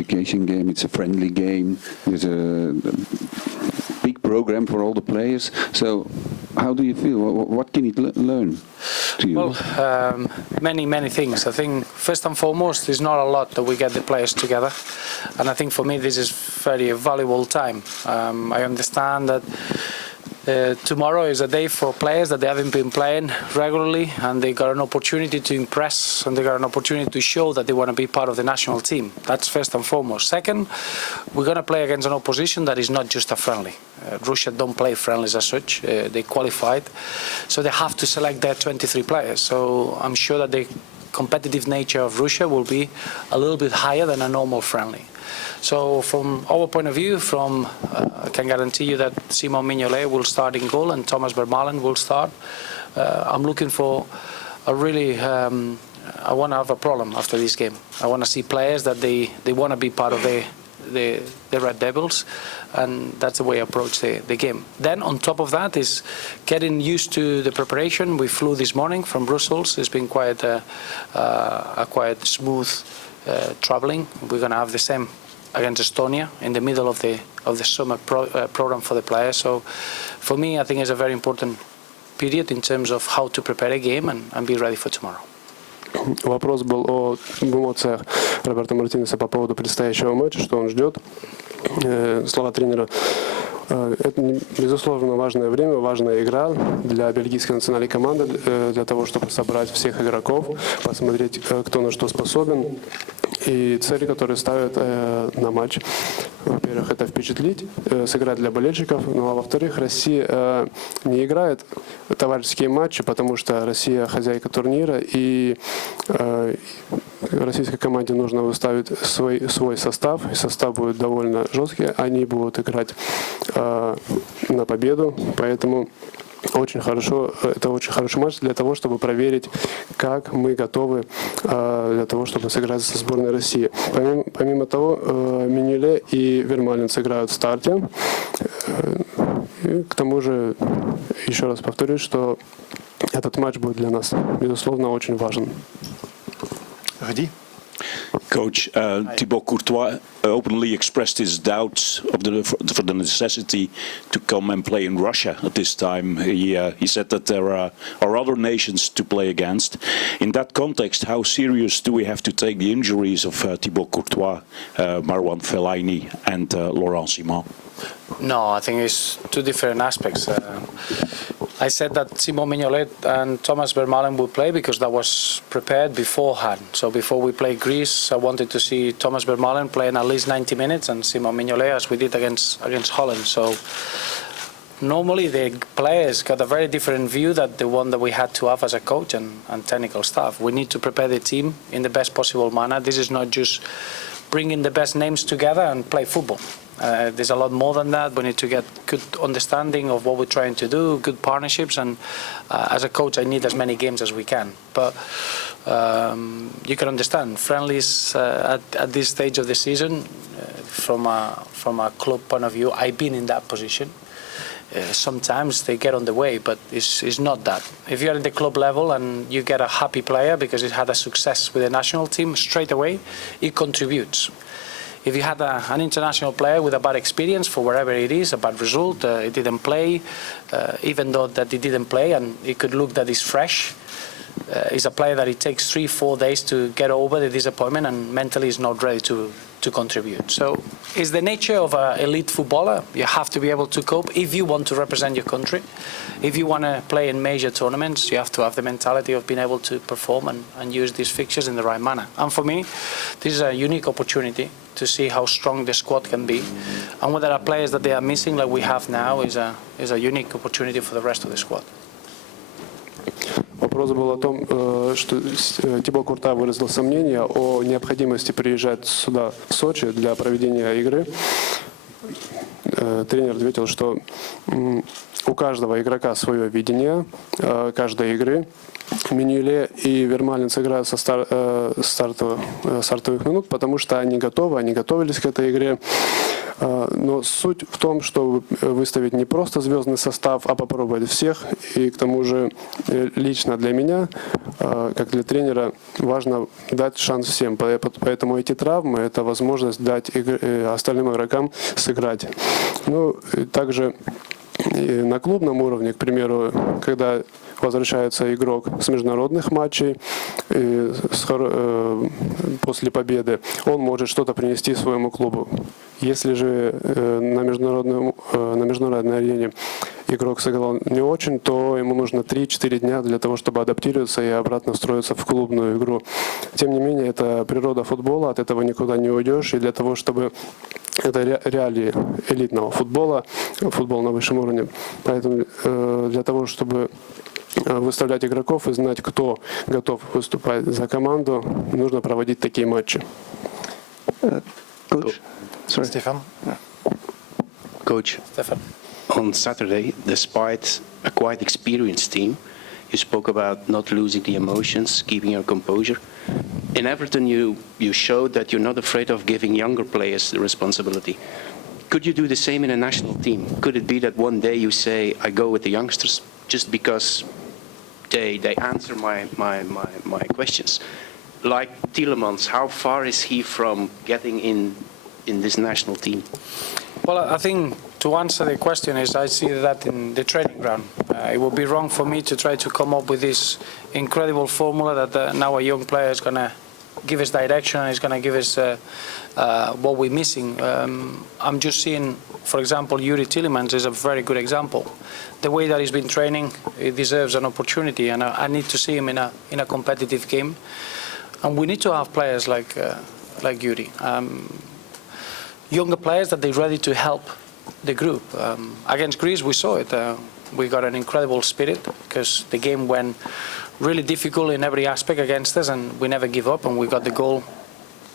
qualification game. It's a friendly game. It's a big program for all the players. So, how do you feel? What can it learn to you? Well, many things. I think first and foremost, there's not a lot that we get the players together, and I think for me this is very valuable time. I understand that tomorrow is a day for players that they haven't been playing regularly, and they got an opportunity to impress, and they got an opportunity to show that they want to be part of the national team. That's first and foremost. Second, we're going to play against an opposition that is not just a friendly. Russia don't play friendlies as such. They qualified, so they have to select their 23 players. So I'm sure that the competitive nature of Russia will be a little bit higher than a normal friendly. So from our point of view, I can guarantee you that Simon Mignolet will start in goal and Thomas Vermaelen will start. I'm looking for a really, I want to have a problem after this game. I want to see players that they want to be part of the Red Devils, and that's the way I approach the game. Then on top of that is getting used to the preparation. We flew this morning from Brussels. It's been quite a quite smooth traveling. We're going to have the same against Estonia in the middle of the summer program for the players. So for me, I think it's a very important period in terms of how to prepare a game and be ready for tomorrow. Вопрос был об эмоциях Роберто Мартинеса по поводу предстоящего матча, что он ждет. Слова тренера. Это, безусловно, важное время, важная игра для бельгийской национальной команды, для того, чтобы собрать всех игроков, посмотреть, кто на что способен. И цели, которые ставят на матч, во-первых, это впечатлить, сыграть для болельщиков, ну а во-вторых, Россия не играет товарищеские матчи, потому что Россия хозяйка турнира, и российской команде нужно выставить свой состав, и состав будет довольно жесткий, они будут играть на победу, поэтому это очень хороший матч для того, чтобы проверить, как мы готовы для того, чтобы сыграть со сборной России. Помимо того, Мигнолет и Вермален сыграют в старте. И к тому же, еще раз повторюсь, что этот матч будет для нас, безусловно, очень важен. Coach Thibaut Courtois openly expressed his doubts for the necessity to come and play in Russia at this time. He said that there are other nations to play against. In that context, how serious do we have to take the injuries of Thibaut Courtois, Marwan Fellaini and Laurent Simon? No, I think it's two different aspects. I said that Simon Mignolet and Thomas Vermaelen will play because that was prepared beforehand. So before we played Greece, I wanted to see Thomas Vermaelen playing at least 90 minutes and Simon Mignolet as we did against Holland. So normally the players got a very different view than the one that we had to have as a coach and technical staff. We need to prepare the team in the best possible manner. This is not just bringing the best names together and play football. There's a lot more than that. We need to get good understanding of what we're trying to do, good partnerships, and as a coach I need as many games as we can. But you can understand, friendlies at this stage of the season, from a club point of view, I've been in that position. Sometimes they get on the way, but it's not that. If you're at the club level and you get a happy player because he had a success with the national team, straight away it contributes. If you had an international player with a bad experience for wherever it is, a bad result, he didn't play, even though that he didn't play and it could look that he's fresh, he's a player that it takes 3-4 days to get over the disappointment and mentally is not ready to contribute. So it's the nature of an elite footballer. You have to be able to cope if you want to represent your country. If you want to play in major tournaments, you have to have the mentality of being able to perform and use these fixtures in the right manner. And for me, this is a unique opportunity to see how strong the squad can be. And when there are players that they are missing, like we have now, is a unique opportunity for the rest of the squad. Вопрос был о том, что Тибо Курта выразил сомнения о необходимости приезжать сюда, в Сочи, для проведения игры. Тренер ответил, что у каждого игрока свое видение каждой игры. Минюле и Вермалин сыграют со стартовых минут, потому что они готовы, они готовились к этой игре. Но суть в том, чтобы выставить не просто звездный состав, а попробовать всех. И к тому же лично для меня, как для тренера, важно дать шанс всем. Поэтому эти травмы – это возможность дать остальным игрокам сыграть. Ну, также на клубном уровне, к примеру, когда возвращается игрок с международных матчей после победы, он может что-то принести своему клубу. Если же на международной арене игрок сыграл не очень, то ему нужно 3-4 дня для того, чтобы адаптироваться и обратно встроиться в клубную игру. Тем не менее, это природа футбола, от этого никуда не уйдешь. И для того, чтобы это реалии элитного футбола, футбол на высшем уровне. Поэтому для того, чтобы выставлять игроков и знать, кто готов выступать за команду, нужно проводить такие матчи. Coach, sorry. Stefan? Coach, Stefan. on Saturday, despite a quite experienced team, you spoke about not losing the emotions, keeping your composure. In Everton, you showed that you're not afraid of giving younger players the responsibility. Could you do the same in a national team? Could it be that one day you say, I go with the youngsters just because they answer my questions? Like Tielemans, how far is he from getting in this national team? Well, I think to answer the question is I see that in the training ground. It would be wrong for me to try to come up with this incredible formula that now a young player is going to give us direction and is going to give us what we're missing. I'm just seeing, for example, Yury Tilemans is a very good example. The way that he's been training, he deserves an opportunity, and I need to see him in a competitive game. And we need to have players like Yuri. Younger players that they're ready to help the group. Against Greece, we saw it. We got an incredible spirit because the game went really difficult in every aspect against us, and we never give up, and we got the goal.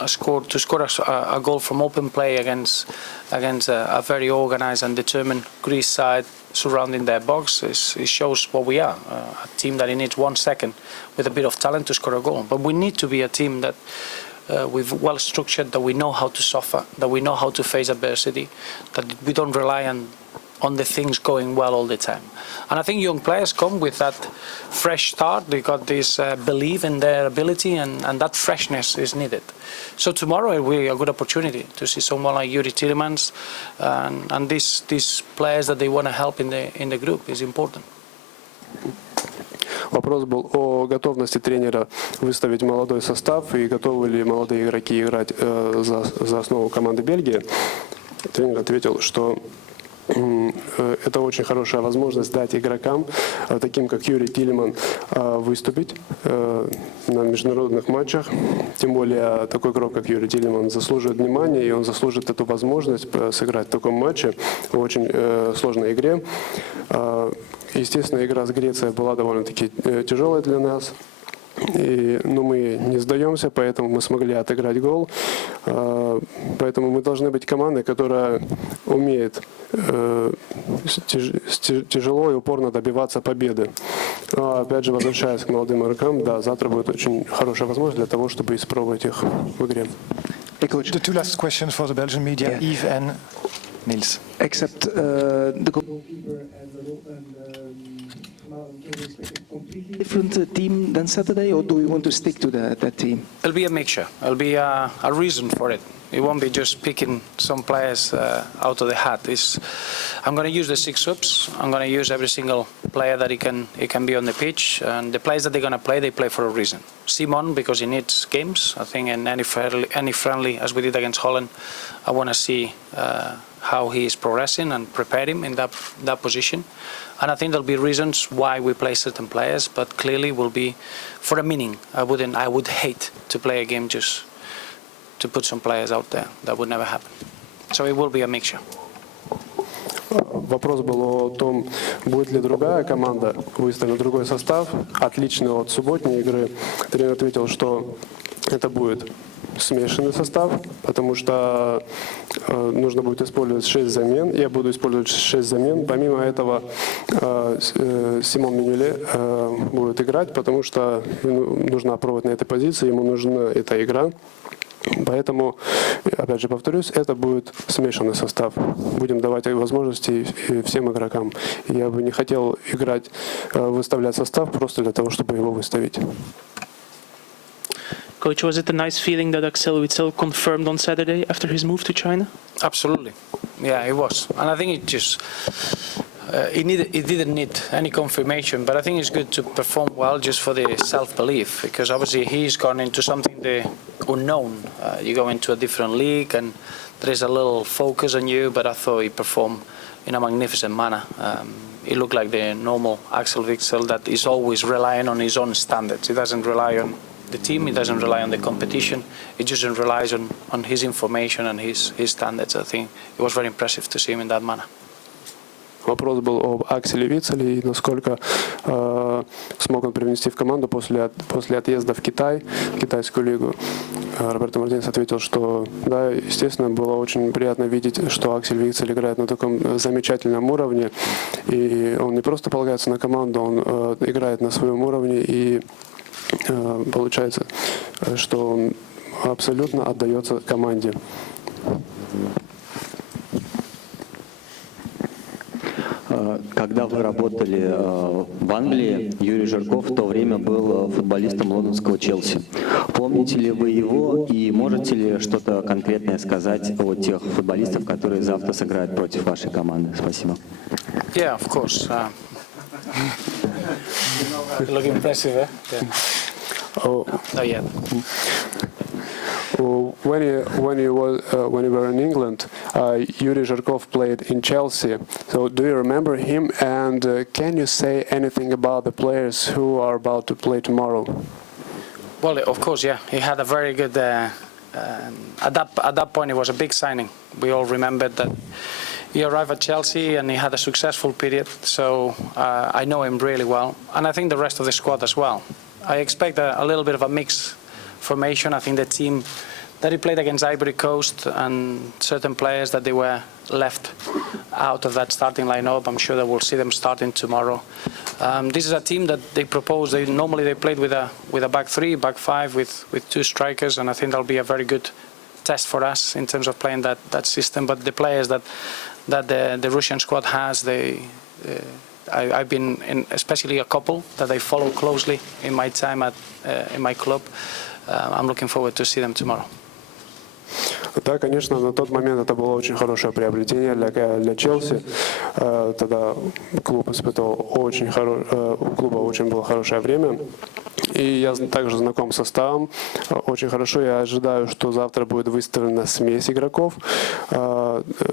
To score a goal from open play against a very organized and determined Greece side surrounding their box, it shows what we are, a team that needs 1 second with a bit of talent to score a goal. But we need to be a team that we've well structured, that we know how to suffer, that we know how to face adversity, that we don't rely on the things going well all the time. And I think young players come with that fresh start. They got this belief in their ability, and that freshness is needed. So tomorrow it will be a good opportunity to see someone like Юри Тилеманс and these players that they want to help in the group is important. Вопрос был о готовности тренера выставить молодой состав и готовы ли молодые игроки играть за основу команды Бельгии. Тренер ответил, что это очень хорошая возможность дать игрокам, таким как Юри Тилеманс, выступить на международных матчах. Тем более такой игрок, как Юри Тилеманс, заслуживает внимания, и он заслужит эту возможность сыграть в таком матче в очень сложной игре. Естественно, игра с Грецией была довольно-таки тяжелой для нас. Но мы не сдаемся, поэтому мы смогли отыграть гол. Поэтому мы должны быть командой, которая умеет тяжело и упорно добиваться победы. Но, опять же, возвращаясь к молодым игрокам, да, завтра будет очень хорошая возможность для того, чтобы испробовать их в игре. The two last questions for the Belgian media, Yves and Niels. Except the goalkeeper and can we expect a completely different team than Saturday, or do we want to stick to that team? It'll be a mixture. It'll be a reason for it. It won't be just picking some players out of the hat. I'm going to use the 6 subs. I'm going to use every single player that he can be on the pitch. And the players that they're going to play, they play for a reason. Simon, because he needs games. I think in any friendly, as we did against Holland, I want to see how he is progressing and prepare him in that position. And I think there'll be reasons why we play certain players, but clearly will be for a meaning. I would hate to play a game just to put some players out there. That would never happen. So it will be a mixture. Вопрос был о том, будет ли другая команда выставлена, другой состав, отличный от субботней игры. Тренер ответил, что это будет смешанный состав, потому что нужно будет использовать 6 замен. Я буду использовать 6 замен. Помимо этого, Симон Менюле будет играть, потому что нужна провод на этой позиции, ему нужна эта игра. Поэтому, опять же повторюсь, это будет смешанный состав. Будем давать возможности всем игрокам. Я бы не хотел играть, выставлять состав просто для того, чтобы его выставить. Coach, was it a nice feeling that Akselja Witselja confirmed on Saturday after his move to China? Absolutely. Yeah, it was. And I think it just, it didn't need any confirmation, but I think it's good to perform well just for the self-belief, because obviously he's gone into something the unknown. You go into a different league and there is a little focus on you, but I thought he performed in a magnificent manner. It looked like the normal Akselja Witselja that is always relying on his own standards. He doesn't rely on the team, it doesn't rely on the competition, it just relies on his information and his standards. I think it was very impressive to see him in that manner. Вопрос был об Акселе Витселе и насколько смог он привнести в команду после отъезда в Китай, в китайскую лигу. Роберто Мартинес ответил, что да, естественно, было очень приятно видеть, что Аксель Витсель играет на таком замечательном уровне. И он не просто полагается на команду, он играет на своем уровне, и получается, что он абсолютно отдается команде. Когда вы работали в Англии, Юрий Жирков в то время был футболистом лондонского Челси. Помните ли вы его и можете ли что-то конкретное сказать о тех футболистах, которые завтра сыграют против вашей команды? Спасибо. Yeah, of course. Look impressive, eh? Yeah. Oh. Not yet. When you were in England, Юрий Жирков played in Chelsea. So do you remember him? And can you say anything about the players who are about to play tomorrow? Well, of course, yeah. He had a very good. At that point, it was a big signing. We all remembered that he arrived at Chelsea and he had a successful period. So I know him really well, and I think the rest of the squad as well. I expect a little bit of a mixed formation. I think the team that he played against Ivory Coast and certain players that they were left out of that starting lineup, I'm sure that we'll see them starting tomorrow. This is a team that they propose. Normally they played with a back three, back five, with 2 strikers, and I think that'll be a very good test for us in terms of playing that system. But the players that the Russian squad has, I've been in, especially a couple that I follow closely in my time in my club. I'm looking forward to see them tomorrow. Да, конечно, на тот момент это было очень хорошее приобретение для Челси. Тогда клуб испытывал у клуба очень было хорошее время. И я также знаком с составом очень хорошо. Я ожидаю, что завтра будет выставлена смесь игроков,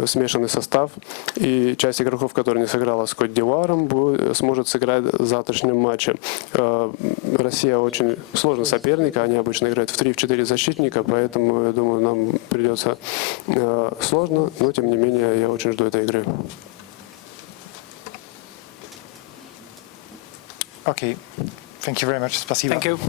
смешанный состав. И часть игроков, которая не сыграла с Кот-д'Ивуаром, сможет сыграть в завтрашнем матче. Россия очень сложный соперник, они обычно играют в 3-4 защитника, поэтому, я думаю, нам придется сложно, но тем не менее я очень жду этой игры. Okay. Thank you very much. Спасибо. Thank you.